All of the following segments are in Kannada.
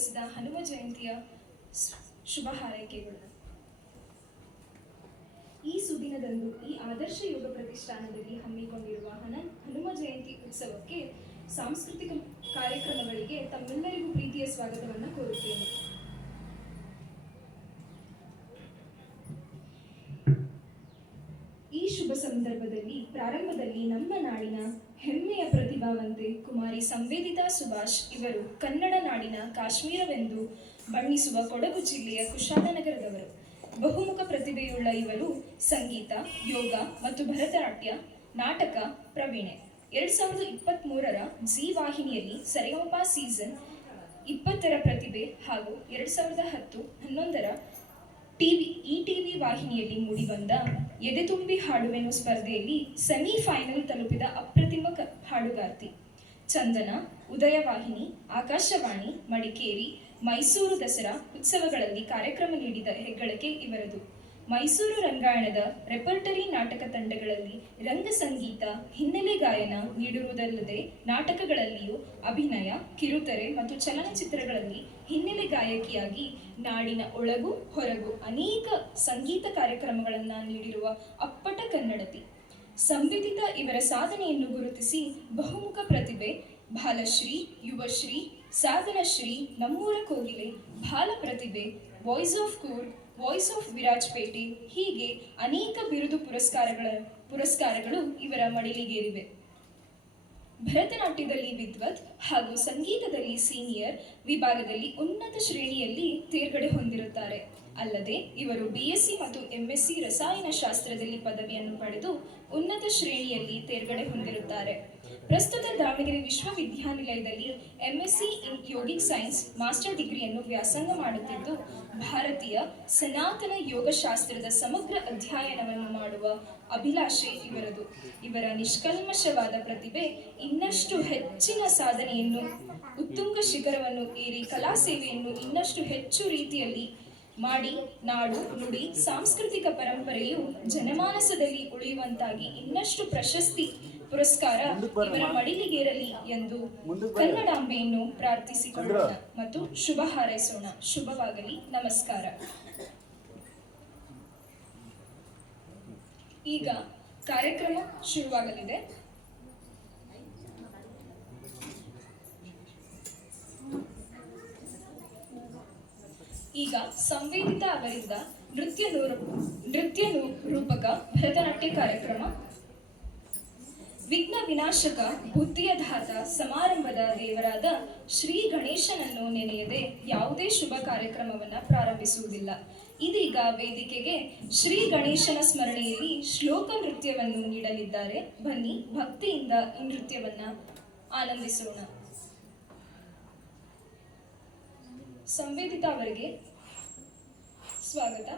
ದಿವಸದ ಹನುಮ ಜಯಂತಿಯ ಶುಭ ಹಾರೈಕೆಗಳು. ಈ ಸುದಿನದಂದು ಈ ಆದರ್ಶ ಯೋಗ ಪ್ರತಿಷ್ಠಾನದಲ್ಲಿ ಹಮ್ಮಿಕೊಂಡಿರುವ ಹನುಮ ಜಯಂತಿ ಉತ್ಸವಕ್ಕೆ ಸಾಂಸ್ಕೃತಿಕ ಕಾರ್ಯಕ್ರಮಗಳಿಗೆ ತಮ್ಮೆಲ್ಲರಿಗೂ ಪ್ರೀತಿಯ ಸ್ವಾಗತವನ್ನು ಕೋರುತ್ತೇನೆ. ಈ ಶುಭ ಸಂದರ್ಭದಲ್ಲಿ ಪ್ರಾರಂಭದಲ್ಲಿ ನಮ್ಮ ನಾಡಿನ ಹೆಮ್ಮೆಯ ಪ್ರತಿಭಾವಂತೆ ಕುಮಾರಿ ಸಂವೇದಿತಾ ಸುಭಾಷ್ ಇವರು ಕನ್ನಡ ನಾಡಿನ ಕಾಶ್ಮೀರವೆಂದು ಬಣ್ಣಿಸುವ ಕೊಡಗು ಜಿಲ್ಲೆಯ ಕುಶಾಲನಗರದವರು. ಬಹುಮುಖ ಪ್ರತಿಭೆಯುಳ್ಳ ಇವರು ಸಂಗೀತ, ಯೋಗ ಮತ್ತು ಭರತನಾಟ್ಯ, ನಾಟಕ ಪ್ರವೀಣೆ. 2023ರ ಜಿ ವಾಹಿನಿಯಲ್ಲಿ ಸರಿಗಮಪ ಸೀಸನ್ 20ರ ಪ್ರತಿಭೆ ಹಾಗೂ 2010-11ರ ಟಿವಿ ವಾಹಿನಿಯಲ್ಲಿ ಮೂಡಿಬಂದ ಎದೆ ತುಂಬಿ ಹಾಡುವೆನು ಸ್ಪರ್ಧೆಯಲ್ಲಿ ಸೆಮಿಫೈನಲ್ ತಲುಪಿದ ಅಪ್ರತಿಮ ಹಾಡುಗಾರ್ತಿ. ಚಂದನ, ಉದಯವಾಹಿನಿ, ಆಕಾಶವಾಣಿ, ಮಡಿಕೇರಿ, ಮೈಸೂರು ದಸರಾ ಉತ್ಸವಗಳಲ್ಲಿ ಕಾರ್ಯಕ್ರಮ ನೀಡಿದ ಹೆಗ್ಗಳಿಕೆ ಇವರದು. ಮೈಸೂರು ರಂಗಾಯಣದ ರೆಪರ್ಟರಿ ನಾಟಕ ತಂಡಗಳಲ್ಲಿ ರಂಗ ಸಂಗೀತ, ಹಿನ್ನೆಲೆ ಗಾಯನ ನೀಡಿರುವುದಲ್ಲದೆ ನಾಟಕಗಳಲ್ಲಿಯೂ ಅಭಿನಯ, ಕಿರುತೆರೆ ಮತ್ತು ಚಲನಚಿತ್ರಗಳಲ್ಲಿ ಹಿನ್ನೆಲೆ ಗಾಯಕಿಯಾಗಿ ನಾಡಿನ ಒಳಗೂ ಹೊರಗೂ ಅನೇಕ ಸಂಗೀತ ಕಾರ್ಯಕ್ರಮಗಳನ್ನು ನೀಡಿರುವ ಅಪ್ಪಟ ಕನ್ನಡತಿ. ಸಂವೇದಿತಾ ಇವರ ಸಾಧನೆಯನ್ನು ಗುರುತಿಸಿ ಬಹುಮುಖ ಪ್ರತಿಭೆ, ಬಾಲಶ್ರೀ, ಯುವಶ್ರೀ, ಸಾಧನಶ್ರೀ, ನಮ್ಮೂರ ಕೋಗಿಲೆ, ಬಾಲ ಪ್ರತಿಭೆ, voice of Coorg, voice of Virajpet ಹೀಗೆ ಅನೇಕ ಬಿರುದು ಪುರಸ್ಕಾರಗಳು ಇವರ ಮಡಿಲಿಗೇರಿವೆ. ಭರತನಾಟ್ಯದಲ್ಲಿ ವಿದ್ವತ್ ಹಾಗೂ ಸಂಗೀತದಲ್ಲಿ ಸೀನಿಯರ್ ವಿಭಾಗದಲ್ಲಿ ಉನ್ನತ ಶ್ರೇಣಿಯಲ್ಲಿ ತೇರ್ಗಡೆ ಹೊಂದಿರುತ್ತಾರೆ. ಅಲ್ಲದೆ ಇವರು BSc ಮತ್ತು MSc ರಸಾಯನಶಾಸ್ತ್ರದಲ್ಲಿ ಪದವಿಯನ್ನು ಪಡೆದು ಉನ್ನತ ಶ್ರೇಣಿಯಲ್ಲಿ ತೇರ್ಗಡೆ ಹೊಂದಿರುತ್ತಾರೆ. ಪ್ರಸ್ತುತ ದಾವಣಗೆರೆ ವಿಶ್ವವಿದ್ಯಾನಿಲಯದಲ್ಲಿ MSc ಇನ್ ಯೋಗಿಕ್ ಸೈನ್ಸ್ ಮಾಸ್ಟರ್ ಡಿಗ್ರಿಯನ್ನು ವ್ಯಾಸಂಗ ಮಾಡುತ್ತಿದ್ದು ಭಾರತೀಯ ಸನಾತನ ಯೋಗಶಾಸ್ತ್ರದ ಸಮಗ್ರ ಅಧ್ಯಯನವನ್ನು ಮಾಡುವ ಅಭಿಲಾಷೆ ಇವರದು. ಇವರ ನಿಷ್ಕಲ್ಮಶವಾದ ಪ್ರತಿಭೆ ಇನ್ನಷ್ಟು ಹೆಚ್ಚಿನ ಸಾಧನೆಯನ್ನು, ಉತ್ತುಂಗ ಶಿಖರವನ್ನು ಏರಿ ಕಲಾ ಸೇವೆಯನ್ನು ಇನ್ನಷ್ಟು ಹೆಚ್ಚು ರೀತಿಯಲ್ಲಿ ಮಾಡಿ ನಾಡು, ನುಡಿ, ಸಾಂಸ್ಕೃತಿಕ ಪರಂಪರೆಯು ಜನಮಾನಸದಲ್ಲಿ ಉಳಿಯುವಂತಾಗಿ ಇನ್ನಷ್ಟು ಪ್ರಶಸ್ತಿ, ಪುರಸ್ಕಾರ ಇವರ ಮಡಿಲಿಗೇರಲಿ ಎಂದು ಕನ್ನಡಾಂಬೆಯನ್ನು ಪ್ರಾರ್ಥಿಸಿಕೊಳ್ಳೋಣ ಮತ್ತು ಶುಭ ಹಾರೈಸೋಣ. ಶುಭವಾಗಲಿ. ನಮಸ್ಕಾರ. ಈಗ ಕಾರ್ಯಕ್ರಮ ಶುರುವಾಗಲಿದೆ. ಈಗ ಸಂವೇದಿತಾ ಅವರಿಂದ ನೃತ್ಯ ರೂಪಕ ಭರತನಾಟ್ಯ ಕಾರ್ಯಕ್ರಮ. ವಿಘ್ನ ವಿನಾಶಕ, ಬುದ್ಧಿಯ ದಾತ, ಸಮಾರಂಭದ ದೇವರಾದ ಶ್ರೀ ಗಣೇಶನನ್ನು ನೆನೆಯದೆ ಯಾವುದೇ ಶುಭ ಕಾರ್ಯಕ್ರಮವನ್ನು ಪ್ರಾರಂಭಿಸುವುದಿಲ್ಲ. ಇದೀಗ ವೇದಿಕೆಗೆ ಶ್ರೀ ಗಣೇಶನ ಸ್ಮರಣೆಯಲ್ಲಿ ಶ್ಲೋಕ ನೃತ್ಯವನ್ನು ನೀಡಲಿದ್ದಾರೆ. ಬನ್ನಿ ಭಕ್ತಿಯಿಂದ ಈ ನೃತ್ಯವನ್ನ ಆನಂದಿಸೋಣ. ಸಂವೇದಿತಾ ಅವರಿಗೆ ಸ್ವಾಗತ.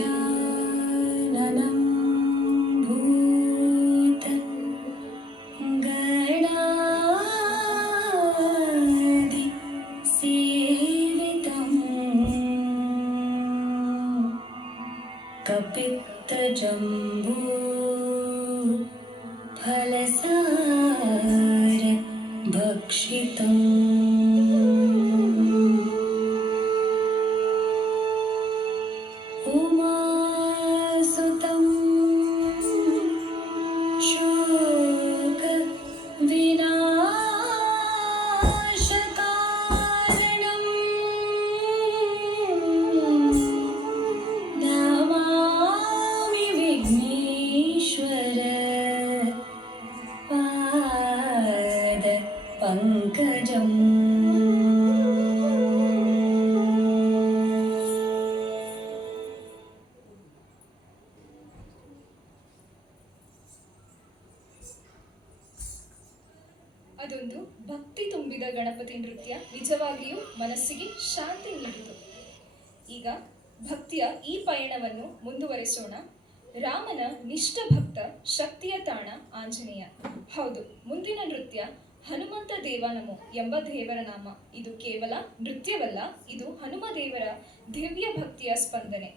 गजाननं भूतं गणादि सेवितं कपित्तजम्बू फलसार भक्षितम् ಪಂಕಜಂ ಅದೊಂದು ಭಕ್ತಿ ತುಂಬಿದ ಗಣಪತಿ ನೃತ್ಯ ನಿಜವಾಗಿಯೂ ಮನಸ್ಸಿಗೆ ಶಾಂತಿ ನೀಡಿತು. ಈಗ ಭಕ್ತಿಯ ಈ ಪಯಣವನ್ನು ಮುಂದುವರಿಸೋಣ. ರಾಮನ ನಿಷ್ಠ ಭಕ್ತ, ಶಕ್ತಿಯ ತಾಣ ಆಂಜನೇಯ. ಹೌದು, ಮುಂದಿನ ನೃತ್ಯ ಹನುಮಂತ ದೇವ ನಮೋ ಎಂಬ ದೇವರ ನಾಮ. ಇದು ಕೇವಲ ನೃತ್ಯವಲ್ಲ, ಇದು ಹನುಮ ದೇವರ ದಿವ್ಯ ಭಕ್ತಿಯ ಸ್ಪಂದನೆ.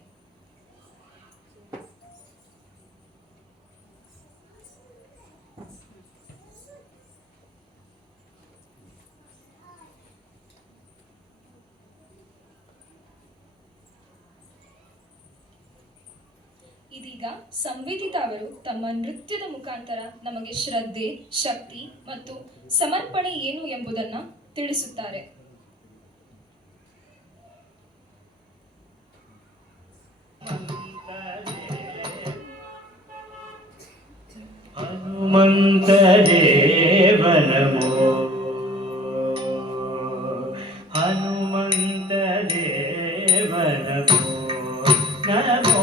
ಇದೀಗ ಸಂವೇದಿತ ಅವರು ತಮ್ಮ ನೃತ್ಯದ ಮುಖಾಂತರ ನಮಗೆ ಶ್ರದ್ಧೆ, ಶಕ್ತಿ ಮತ್ತು ಸಮರ್ಪಣೆ ಏನು ಎಂಬುದನ್ನು ತಿಳಿಸುತ್ತಾರೆ. ಹನುಮಂತ ದೇವ ನಮೋ, ಹನುಮಂತ ದೇವ ನಮೋ ನಮೋ.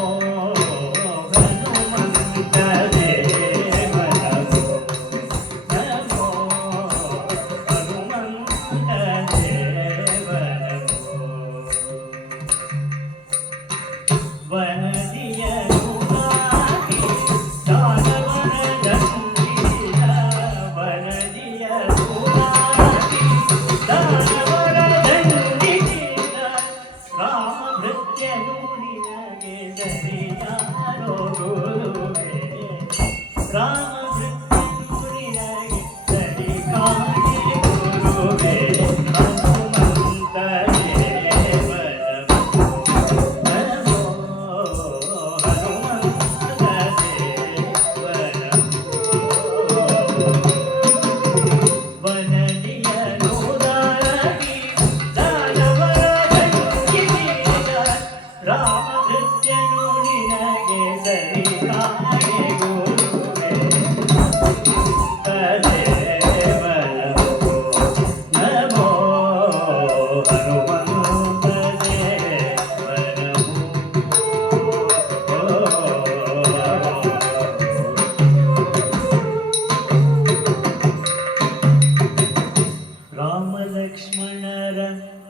ಲಕ್ಷ್ಮಣರ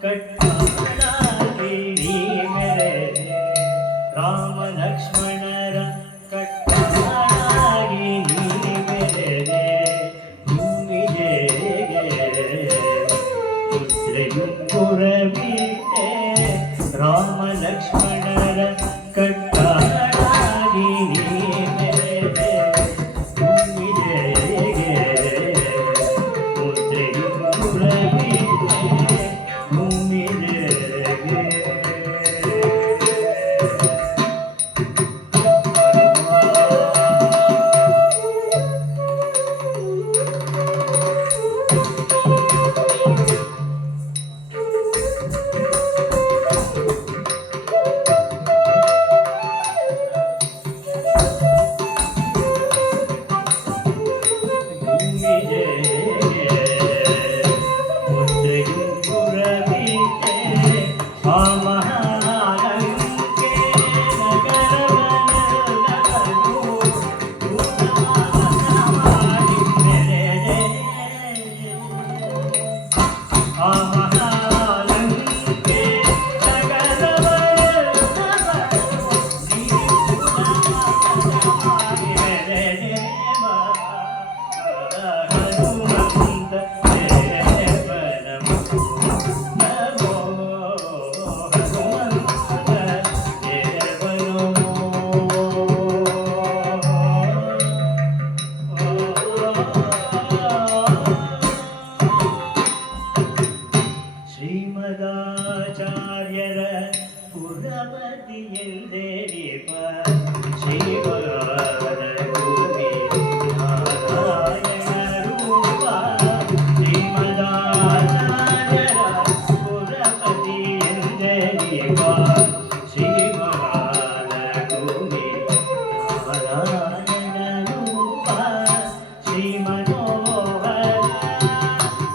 ಕಟ್ಟಾಗಿ ನೀ ಮೆರೆದೆ, ರಾಮ ಲಕ್ಷ್ಮಣರ ಕಟ್ಟಾಗಿ ನೀ ಮೆರೆದೆ. ಭೂಮಿಗೆ ಮುದ್ರೆಯು ಪುರವಿದೆ, ರಾಮ ಲಕ್ಷ್ಮಣರ ಕಟ್ಟಾಗಿ ನೀ ಮೆರೆದೆ. ಭೂಮಿಗೆ ಮುದ್ರೆಯು ಪುರವಿದೆ, ಭೂಮಿ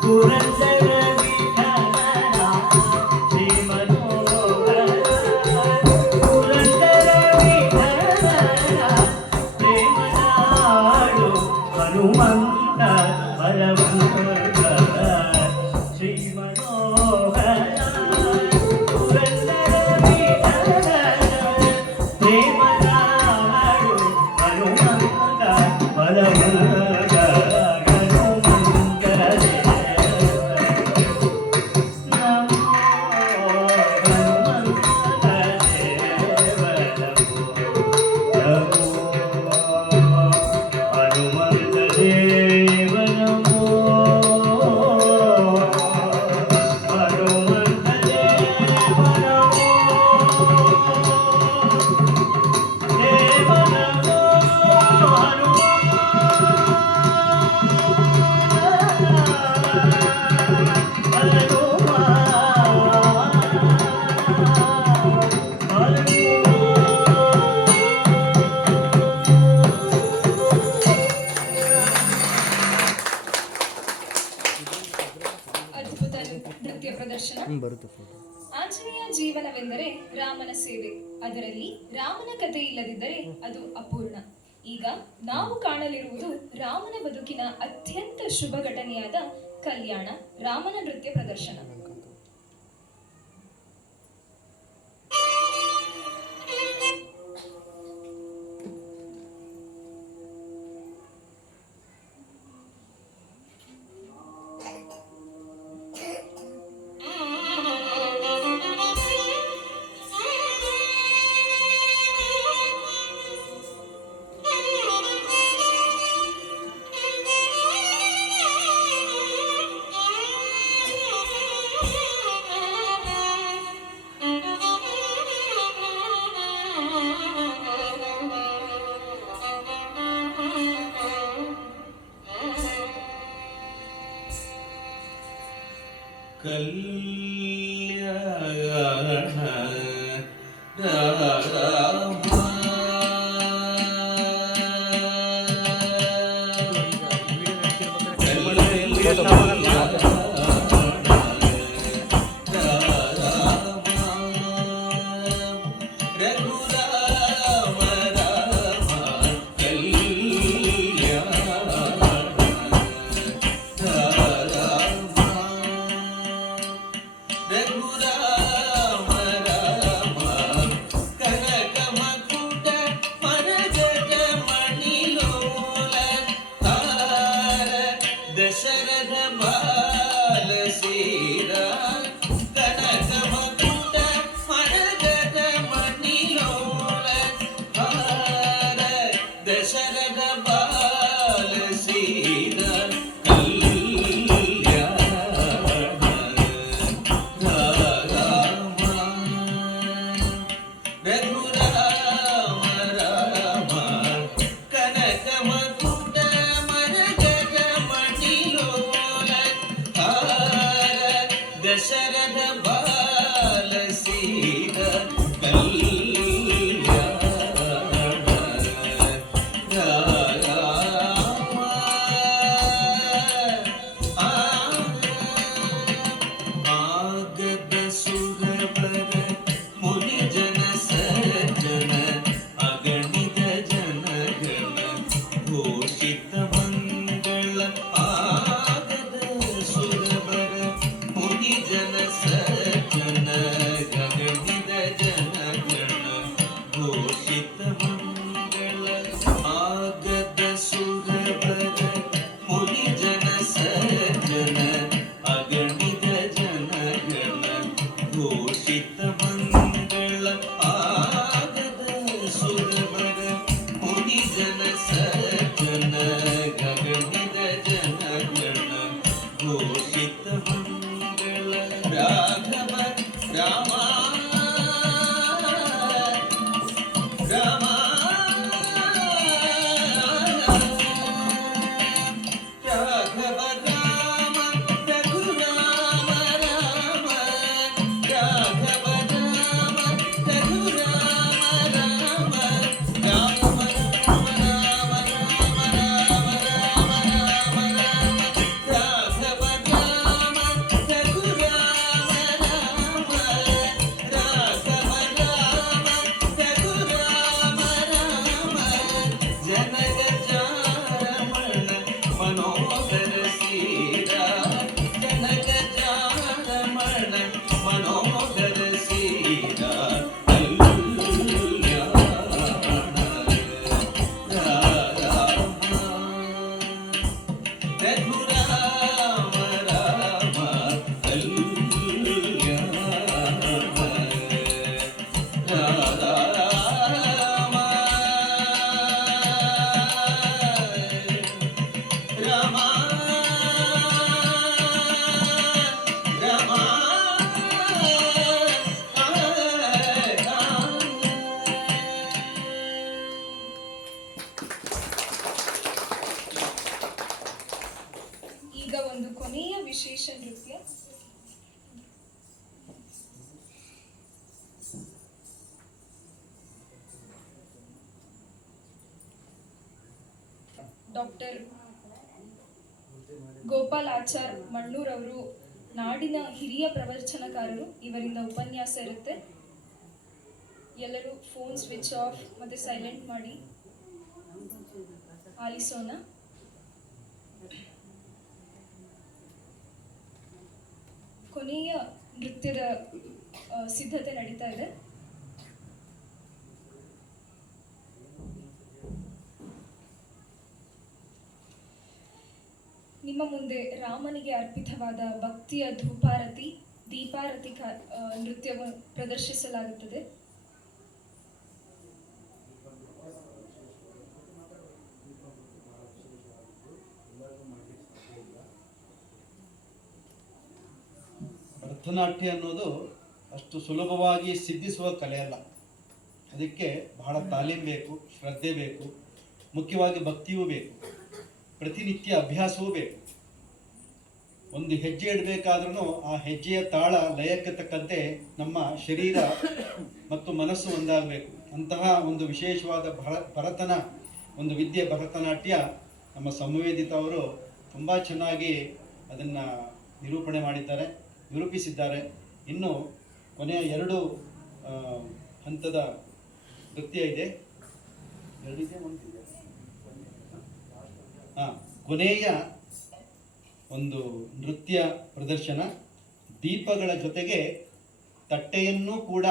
ಪುರಂದರ ವಿಠಲನ ಶ್ರೀ ಮನೋಹರ ಪುರಂದರ ವಿಠಲನ ಪ್ರೇಮನಾಡು ಹನುಮಂತ ಬಲವಂತ ಶ್ರೀ ಮನೋಹರ ಪುರಂದರ ವಿಠಲನ ಪ್ರೇಮನಾಡು ಹನುಮಂತ ಬಲವಂತ ಅದ್ಭುತ ನೃತ್ಯ ಪ್ರದರ್ಶನ. ಆಂಜನೇಯ ಜೀವನವೆಂದರೆ ರಾಮನ ಸೇವೆ, ಅದರಲ್ಲಿ ರಾಮನ ಕಥೆ ಇಲ್ಲದಿದ್ದರೆ ಅದು ಅಪೂರ್ಣ. ಈಗ ನಾವು ಕಾಣಲಿರುವುದು ರಾಮನ ಬದುಕಿನ ಅತ್ಯಂತ ಶುಭ ಘಟನೆಯಾದ ಕಲ್ಯಾಣ ರಾಮನ ನೃತ್ಯ ಪ್ರದರ್ಶನ. ಜನ ಕೊನೆಯ ವಿಶೇಷ ನೃತ್ಯ ಡಾಕ್ಟರ್ ಗೋಪಾಲ್ ಆಚಾರ್ ಮಣ್ಣೂರ್ ಅವರು ನಾಡಿನ ಹಿರಿಯ ಪ್ರವಚನಕಾರರು. ಇವರಿಂದ ಉಪನ್ಯಾಸ ಇರುತ್ತೆ. ಎಲ್ಲರೂ ಫೋನ್ ಸ್ವಿಚ್ ಆಫ್ ಮತ್ತೆ ಸೈಲೆಂಟ್ ಮಾಡಿ ಆಲಿಸೋಣ. ಕೊನೆಯ ನೃತ್ಯದ ಸಿದ್ಧತೆ ನಡೀತಾ ಇದೆ. ನಿಮ್ಮ ಮುಂದೆ ರಾಮನಿಗೆ ಅರ್ಪಿತವಾದ ಭಕ್ತಿಯ ಧೂಪಾರತಿ ದೀಪಾರತಿ ನೃತ್ಯವನ್ನು ಪ್ರದರ್ಶಿಸಲಾಗುತ್ತದೆ. ಭರತನಾಟ್ಯ ಅನ್ನೋದು ಅಷ್ಟು ಸುಲಭವಾಗಿ ಸಿದ್ಧಿಸುವ ಕಲೆ ಅಲ್ಲ. ಅದಕ್ಕೆ ಬಹಳ ತಾಲೀಮ್ ಬೇಕು, ಶ್ರದ್ಧೆ ಬೇಕು, ಮುಖ್ಯವಾಗಿ ಭಕ್ತಿಯೂ ಬೇಕು, ಪ್ರತಿನಿತ್ಯ ಅಭ್ಯಾಸವೂ ಬೇಕು. ಒಂದು ಹೆಜ್ಜೆ ಇಡಬೇಕಾದ್ರೂ ಆ ಹೆಜ್ಜೆಯ ತಾಳ ಲಯಕ್ಕೆ ತಕ್ಕಂತೆ ನಮ್ಮ ಶರೀರ ಮತ್ತು ಮನಸ್ಸು ಒಂದಾಗಬೇಕು. ಅಂತಹ ಒಂದು ವಿಶೇಷವಾದ ಭರತನ ಒಂದು ವಿದ್ಯೆ ಭರತನಾಟ್ಯ ನಮ್ಮ ಸಂವೇದಿತ ಅವರು ತುಂಬ ಚೆನ್ನಾಗಿ ಅದನ್ನು ನಿರೂಪಿಸಿದ್ದಾರೆ. ಇನ್ನು ಕೊನೆಯ 2 ಹಂತದ ನೃತ್ಯ ಇದೆ. ಕೊನೆಯ ಒಂದು ನೃತ್ಯ ಪ್ರದರ್ಶನ ದೀಪಗಳ ಜೊತೆಗೆ ತಟ್ಟೆಯನ್ನು ಕೂಡ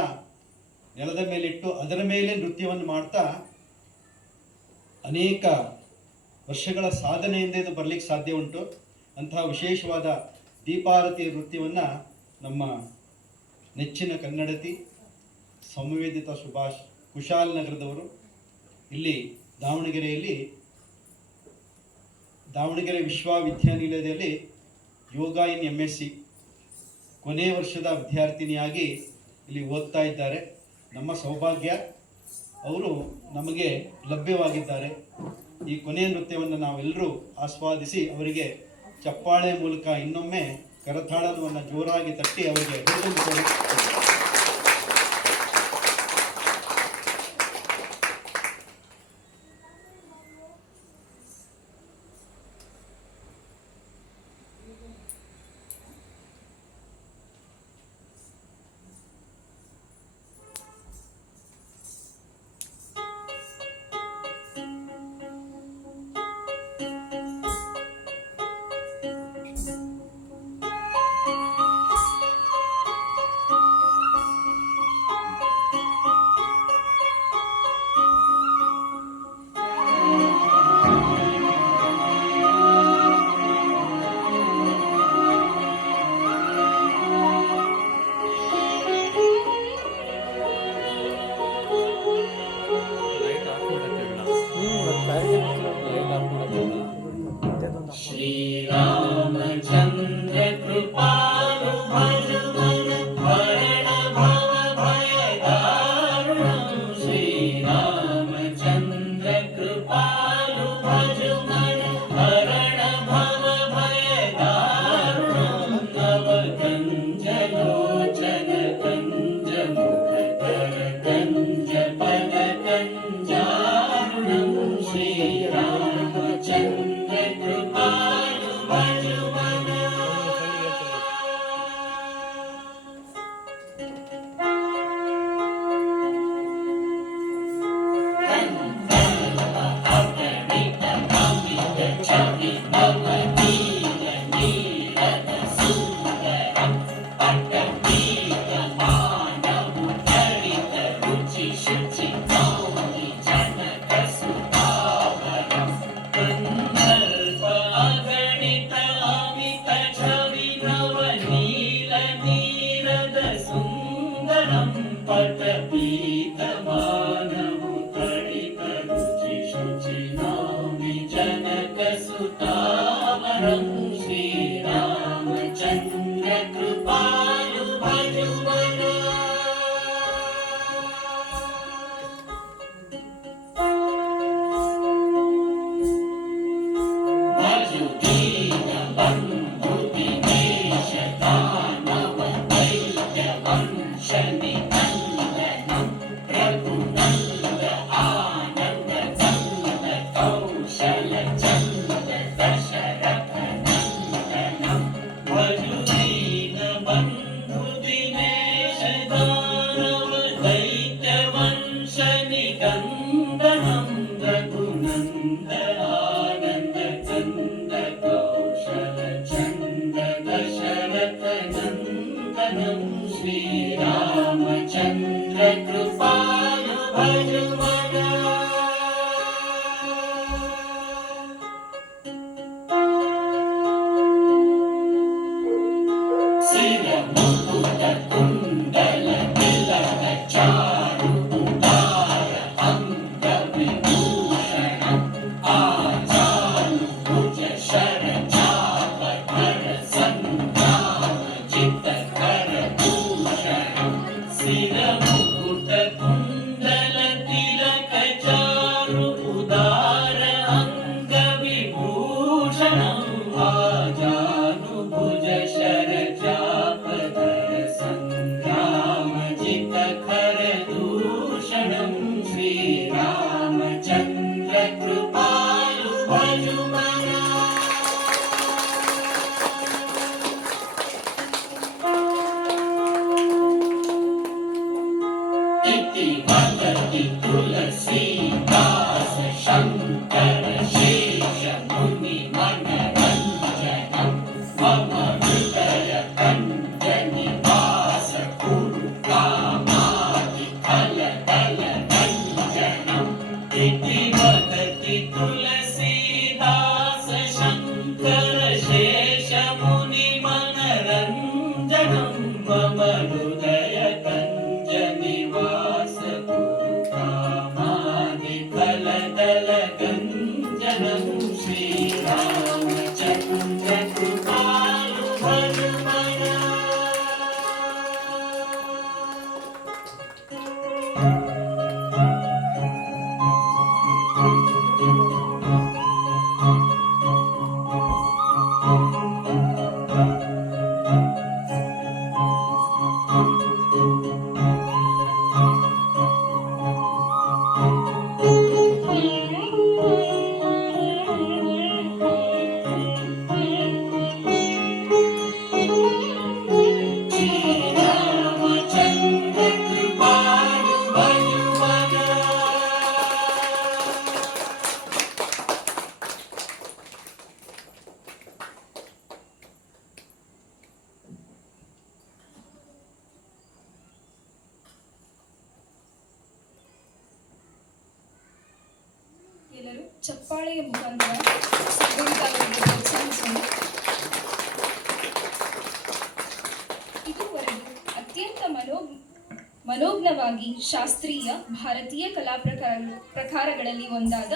ನೆಲದ ಮೇಲಿಟ್ಟು ಅದರ ಮೇಲೆ ನೃತ್ಯವನ್ನು ಮಾಡ್ತಾ ಅನೇಕ ವರ್ಷಗಳ ಸಾಧನೆಯಿಂದ ಇದು ಬರಲಿಕ್ಕೆ ಸಾಧ್ಯ ಉಂಟು. ಅಂತಹ ವಿಶೇಷವಾದ ದೀಪಾರತಿ ನೃತ್ಯವನ್ನು ನಮ್ಮ ನೆಚ್ಚಿನ ಕನ್ನಡತಿ ಸಂವೇದಿತ ಸುಭಾಷ್ ಕುಶಾಲನಗರದವರು ಇಲ್ಲಿ ದಾವಣಗೆರೆ ವಿಶ್ವವಿದ್ಯಾನಿಲಯದಲ್ಲಿ ಯೋಗ ಇನ್ MSc ಕೊನೆಯ ವರ್ಷದ ವಿದ್ಯಾರ್ಥಿನಿಯಾಗಿ ಇಲ್ಲಿ ಓದ್ತಾ ಇದ್ದಾರೆ. ನಮ್ಮ ಸೌಭಾಗ್ಯ ಅವರು ನಮಗೆ ಲಭ್ಯವಾಗಿದ್ದಾರೆ. ಈ ಕೊನೆಯ ನೃತ್ಯವನ್ನು ನಾವೆಲ್ಲರೂ ಆಸ್ವಾದಿಸಿ ಅವರಿಗೆ ಚಪ್ಪಾಳೆ ಮೂಲಕ ಇನ್ನೊಮ್ಮೆ ಕರತಾಳವನ್ನು ಜೋರಾಗಿ ತಟ್ಟಿ ಅವರಿಗೆ इति वदति तुलसीदास शङ्कर शेषमुनिमनरञ्जनं मम हृदय कञ्जनिवास कामादिफलदलगञ्जनं श्रीरामचन्द्र कृपालु हनुमन श्रीरामचन्द्र कृपालु हनुमन ಎಲ್ಲರೂ ಚಪ್ಪಾಳೆಯ ಮುಖಾಂತರ ಸಂವೇದಿತ ಅವರಿಗೆ ಪ್ರೋತ್ಸಾಹಿಸೋಣ. ಇದುವರೆಗೂ ಅತ್ಯಂತ ಮನೋಜ್ಞವಾಗಿ ಶಾಸ್ತ್ರೀಯ ಭಾರತೀಯ ಕಲಾ ಪ್ರಕಾರಗಳಲ್ಲಿ ಒಂದಾದ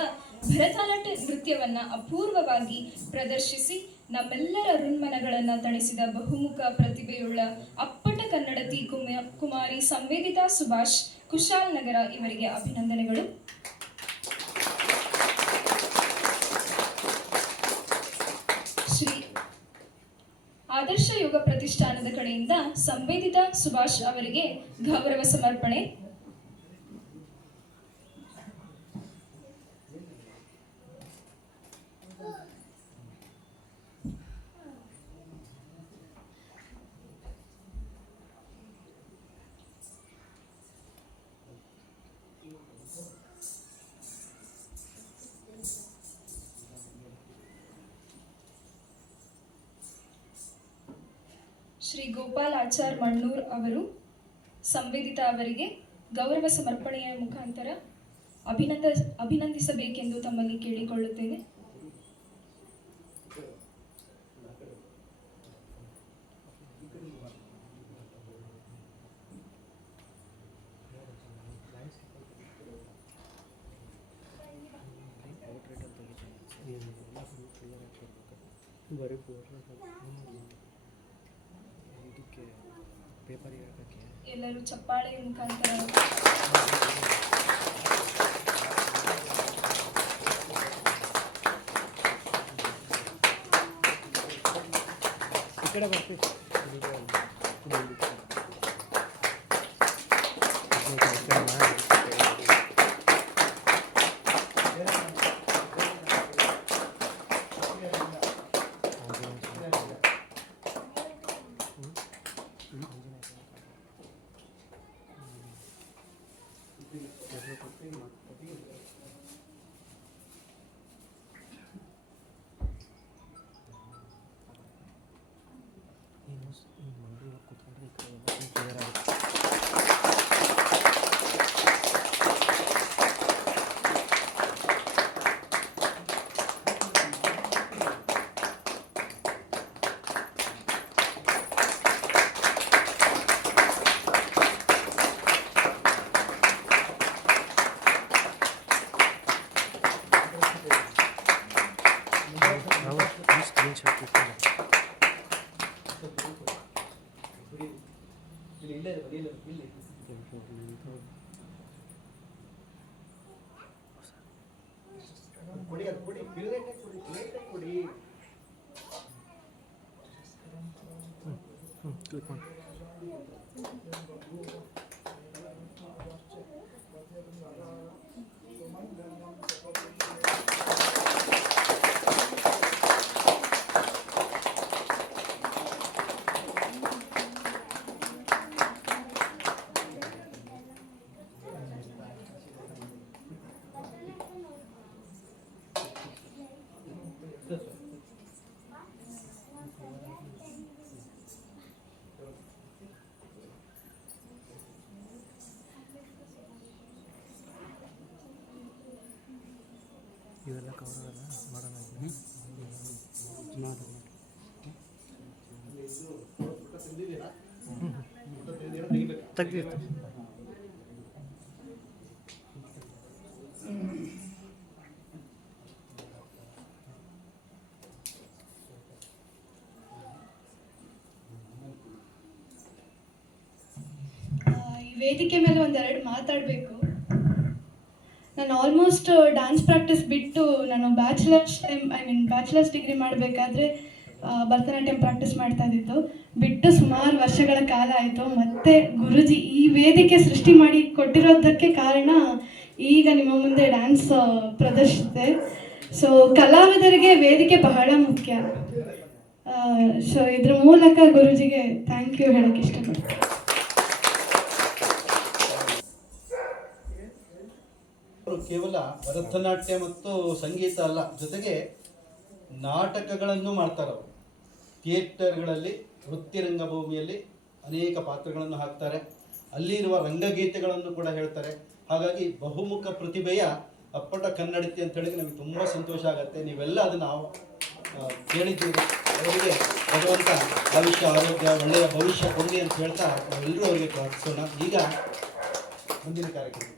ಭರತನಾಟ್ಯ ನೃತ್ಯವನ್ನ ಅಪೂರ್ವವಾಗಿ ಪ್ರದರ್ಶಿಸಿ ನಮ್ಮೆಲ್ಲರ ಋನ್ಮನಗಳನ್ನು ತಣಿಸಿದ ಬಹುಮುಖ ಪ್ರತಿಭೆಯುಳ್ಳ ಅಪ್ಪಟ ಕನ್ನಡತಿ ಕುಮಾರಿ ಸಂವೇದಿತಾ ಸುಭಾಷ್ ಕುಶಾಲ್ ನಗರ ಇವರಿಗೆ ಅಭಿನಂದನೆಗಳು. ಶ್ರೀ ಆದರ್ಶ ಯೋಗ ಪ್ರತಿಷ್ಠಾನದ ಕಡೆಯಿಂದ ಸಂವೇದಿತಾ ಸುಭಾಷ್ ಅವರಿಗೆ ಗೌರವ ಸಮರ್ಪಣೆ. ಶ್ರೀ ಗೋಪಾಲ್ ಆಚಾರ್ ಮಣ್ಣೂರ್ ಅವರು ಸಂವೇದಿತಾ ಅವರಿಗೆ ಗೌರವ ಸಮರ್ಪಣೆಯ ಮುಖಾಂತರ ಅಭಿನಂದಿಸಬೇಕೆಂದು ತಮ್ಮಲ್ಲಿ ಕೇಳಿಕೊಳ್ಳುತ್ತೇನೆ. ಎಲ್ಲರೂ ಚಪ್ಪಾಳೆಯ ಮುಖಾಂತರ ಈ ವೇದಿಕೆ ಮೇಲೆ ಒಂದೆರಡು ಮಾತಾಡಬೇಕು. ನಾನು ಆಲ್ಮೋಸ್ಟ್ ಡ್ಯಾನ್ಸ್ ಪ್ರಾಕ್ಟೀಸ್ ಬಿಟ್ಟು ನಾನು ಬ್ಯಾಚುಲರ್ಸ್ ಡಿಗ್ರಿ ಮಾಡಬೇಕಾದ್ರೆ ಭರತನಾಟ್ಯಂ ಪ್ರಾಕ್ಟೀಸ್ ಮಾಡ್ತಾ ಇದ್ದಿದ್ದು ಬಿಟ್ಟು ಸುಮಾರು ವರ್ಷಗಳ ಕಾಲ ಆಯಿತು. ಮತ್ತೆ ಗುರುಜಿ ಈ ವೇದಿಕೆ ಸೃಷ್ಟಿ ಮಾಡಿ ಕೊಟ್ಟಿರೋದಕ್ಕೆ ಕಾರಣ ಈಗ ನಿಮ್ಮ ಮುಂದೆ ಡ್ಯಾನ್ಸ್ ಪ್ರದರ್ಶಿಸಿದೆ. ಸೊ ಕಲಾವಿದರಿಗೆ ವೇದಿಕೆ ಬಹಳ ಮುಖ್ಯ. ಸೊ ಇದ್ರ ಮೂಲಕ ಗುರುಜಿಗೆ ಥ್ಯಾಂಕ್ ಯು ಹೇಳೋಕ್ಕೆ ಇಷ್ಟಪಡ್ತೀನಿ. ಅವರು ಕೇವಲ ಭರತನಾಟ್ಯ ಮತ್ತು ಸಂಗೀತ ಅಲ್ಲ, ಜೊತೆಗೆ ನಾಟಕಗಳನ್ನು ಮಾಡ್ತಾರೆ. ಅವರು ಥಿಯೇಟರ್ಗಳಲ್ಲಿ, ವೃತ್ತಿ ರಂಗಭೂಮಿಯಲ್ಲಿ ಅನೇಕ ಪಾತ್ರಗಳನ್ನು ಹಾಕ್ತಾರೆ. ಅಲ್ಲಿರುವ ರಂಗಗೀತೆಗಳನ್ನು ಕೂಡ ಹೇಳ್ತಾರೆ. ಹಾಗಾಗಿ ಬಹುಮುಖ ಪ್ರತಿಭೆಯ ಅಪ್ಪಟ ಕನ್ನಡತಿ ಅಂತ ಹೇಳಿ ನಮಗೆ ತುಂಬ ಸಂತೋಷ ಆಗುತ್ತೆ. ನೀವೆಲ್ಲ ಅದನ್ನು ಕೇಳಿದ್ದೀರಿ. ಅವರಿಗೆ ಭಗವಂತ ಆಯುಷ್ಯ, ಆರೋಗ್ಯ, ಒಳ್ಳೆಯ ಭವಿಷ್ಯ ಕೊಡಲಿ ಅಂತ ಹೇಳ್ತಾ ನಾವೆಲ್ಲರೂ ಅವರಿಗೆ ಪ್ರಾರ್ಥಿಸೋಣ. ಈಗ ಮುಂದಿನ ಕಾರ್ಯಕ್ರಮ